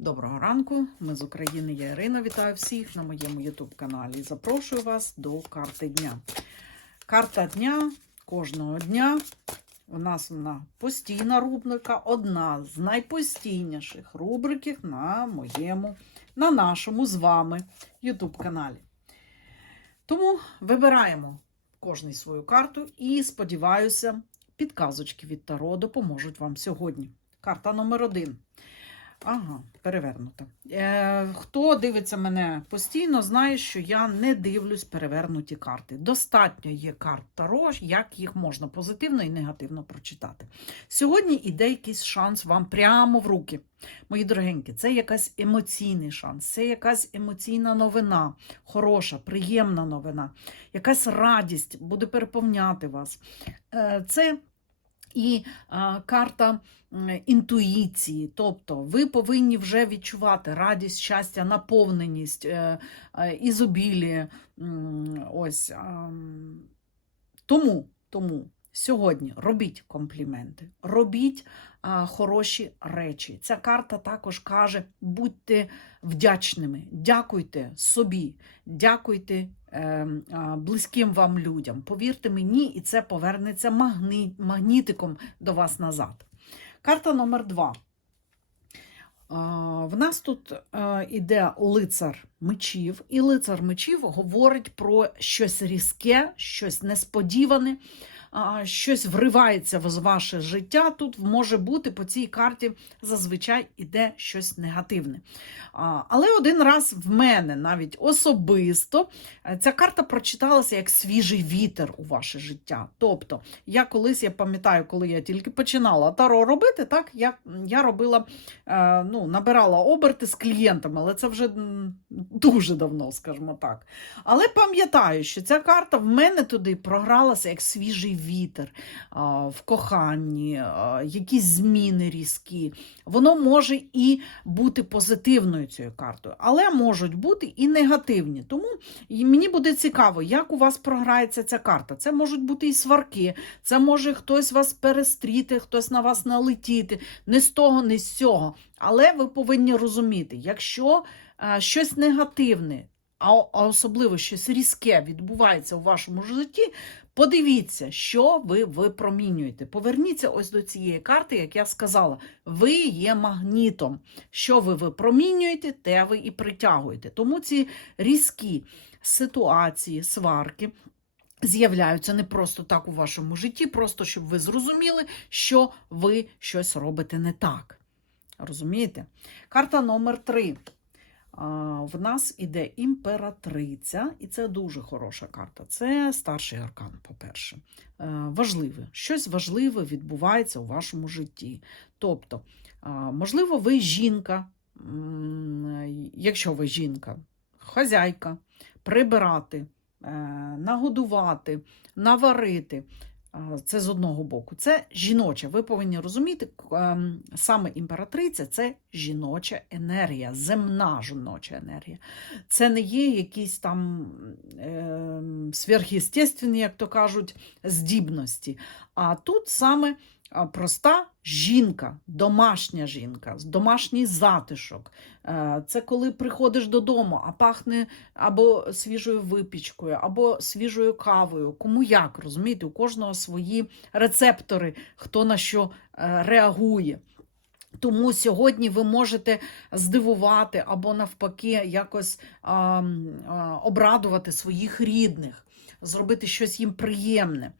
Доброго ранку, ми з України, я Ірина. Вітаю всіх на моєму YouTube каналі. Запрошую вас до карти дня. Карта дня кожного дня. У нас вона постійна рубрика, одна з найпостійніших рубриків на моєму, на нашому з вами YouTube каналі. Тому вибираємо кожний свою карту і сподіваюся, підказочки від Таро допоможуть вам сьогодні. Карта номер один. Ага, перевернута. Е, хто дивиться мене постійно, знає, що я не дивлюсь перевернуті карти. Достатньо є карт Таро, як їх можна позитивно і негативно прочитати. Сьогодні іде якийсь шанс вам прямо в руки. Мої дорогенькі, це якась емоційний шанс, це якась емоційна новина, хороша, приємна новина, якась радість буде переповняти вас. Е, це і а, карта інтуїції, тобто ви повинні вже відчувати радість, щастя, наповненість, е, е, ізобілія. Ось. а, Тому, тому сьогодні робіть компліменти, робіть а, хороші речі. Ця карта також каже: будьте вдячними, дякуйте собі, дякуйте е, близьким вам людям. Повірте мені, і це повернеться магні, магнітиком до вас назад. Карта номер два. В нас тут е, іде лицар мечів, і лицар мечів говорить про щось різке, щось несподіване, щось вривається в ваше життя. Тут може бути по цій карті зазвичай іде щось негативне. Але один раз в мене навіть особисто е, ця карта прочиталася як свіжий вітер у ваше життя. Тобто, я колись я пам'ятаю, коли я тільки починала таро робити, так я, я робила, е, ну, набирала оберти з клієнтами, але це вже дуже давно, скажімо так. Але пам'ятаю, що ця карта в мене туди програлася як свіжий вітер в коханні, якісь зміни різкі. Воно може і бути позитивною цією картою, але можуть бути і негативні. Тому мені буде цікаво, як у вас програється ця карта. Це можуть бути і сварки, це може хтось вас перестріти, хтось на вас налетіти, не з того, не з цього. Але ви повинні розуміти, якщо е, щось негативне, а особливо щось різке відбувається у вашому житті, подивіться, що ви випромінюєте. Поверніться ось до цієї карти, як я сказала, ви є магнітом. Що ви випромінюєте, те ви і притягуєте. Тому ці різкі ситуації, сварки. З'являються не просто так у вашому житті, просто щоб ви зрозуміли, що ви щось робите не так. Розумієте? Карта номер три. В нас іде імператриця, і це дуже хороша карта. Це старший аркан, по-перше. Е, Важливе. Щось важливе відбувається у вашому житті. Тобто, можливо, ви жінка, якщо ви жінка, хазяйка, прибирати, е, нагодувати, наварити. Це з одного боку. Це жіноче. Ви повинні розуміти, ем, саме імператриця це жіноча енергія, земна жіноча енергія. Це не є якісь там е, сверхъестественні, як то кажуть, здібності. А тут саме проста жінка, домашня жінка, домашній затишок. Е, Це коли приходиш додому, а пахне або свіжою випічкою, або свіжою кавою. Кому як, розумієте, у кожного свої рецептори, хто на що е, реагує. Тому сьогодні ви можете здивувати або навпаки якось а, а, обрадувати своїх рідних, зробити щось їм приємне.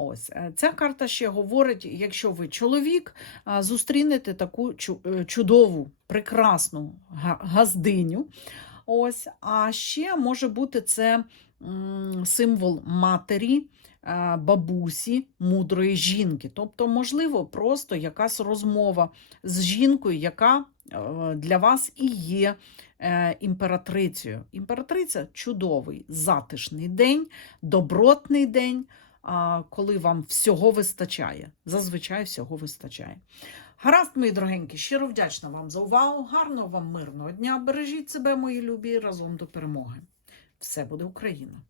Ось е, ця карта ще говорить: якщо ви чоловік, зустрінете таку е, чудову, прекрасну газдиню. Ось, а ще може бути це символ матері, е, бабусі, мудрої жінки. Тобто, можливо, просто якась розмова з жінкою, яка е, для вас і є е, імператрицею. Імператриця чудовий, затишний день, добротний день, коли вам всього вистачає. Зазвичай всього вистачає. Гаразд, мої дорогенькі, щиро вдячна вам за увагу. Гарного вам мирного дня. Бережіть себе, мої любі, разом до перемоги. Все буде Україна!